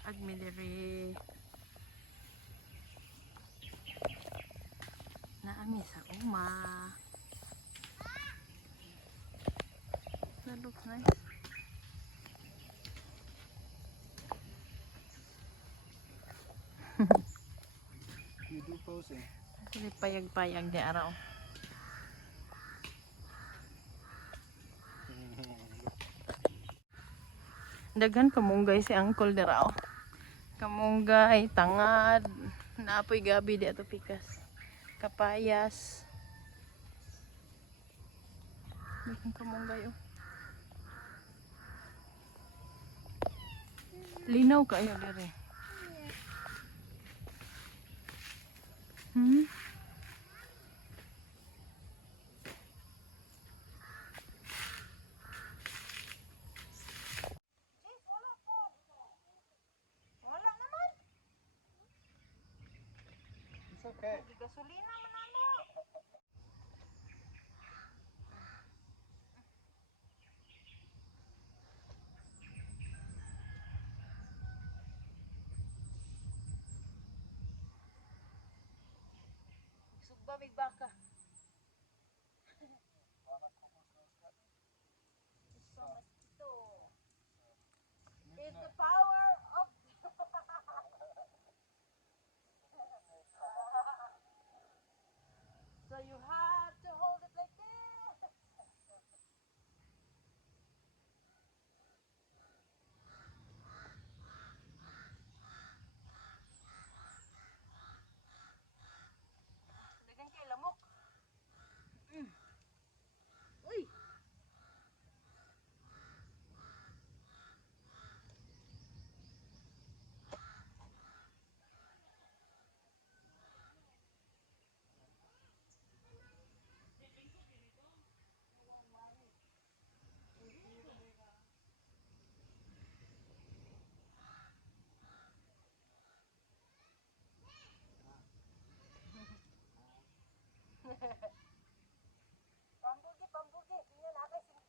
Laag mi diri. Naami sa uma. That looks nice. You do posing. Kasi payag-payag di araw. Daghan kamunggay si Uncle dira. Kamunggay, tangad, naapoy gabi di ato pikas. Kapayas. Daghan kamunggay oh. Linaw kayo diri. Hmm? It's okay. Gasolina man ano. Sugba may baka. Is the power of so you have to hold it like this. Dagan kay lamok. Uy. Pambugi, pambugi. Tingnan na kay 5.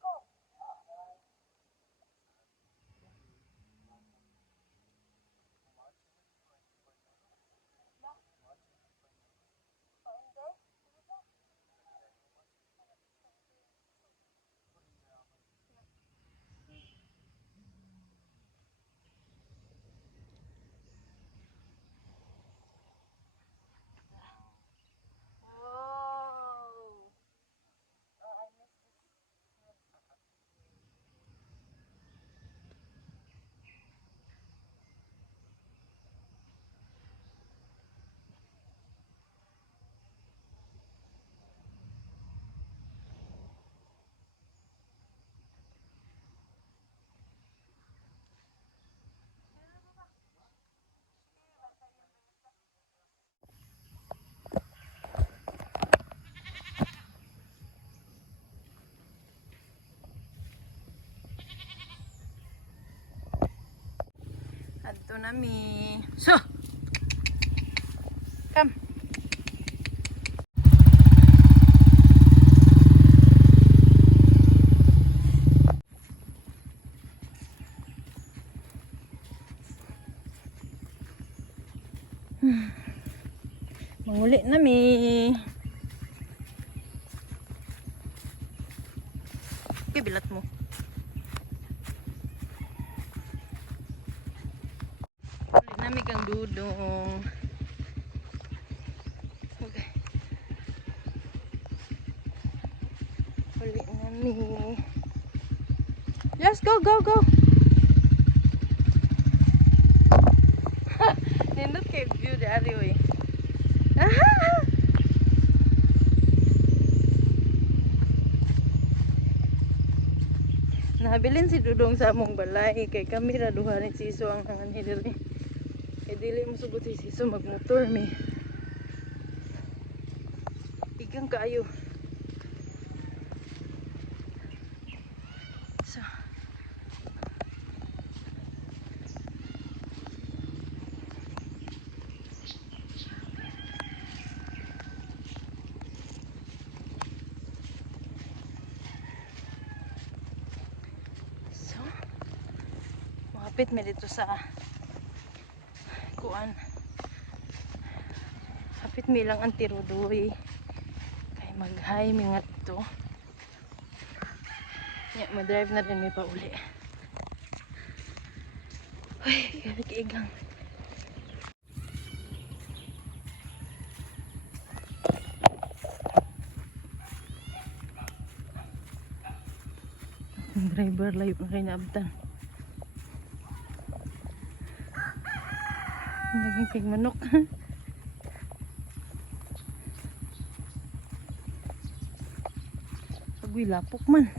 Adto nami. So. Come. Manguli nami. Bilat mo. Ulit nami kang dudong. Okay. Ulit nami. Yes, go, go, go. Nindot kay view dari oy. Nahabilin si Dudong sa among balay kay kami ra duha ni Siso ang hangan diri. Kay dili mo subot si Siso magmotor mi. Igang kaayo. So. Malapit mi dito sa kuan. Hapit mi lang ang tirudoy. Kay mag-hi mi nga to. Ya, ma-drive na rin mi pa uli. Uy, grabe kaigang. Ang driver layo na rin naabtan. Naging kay manok. Agoy lapok man.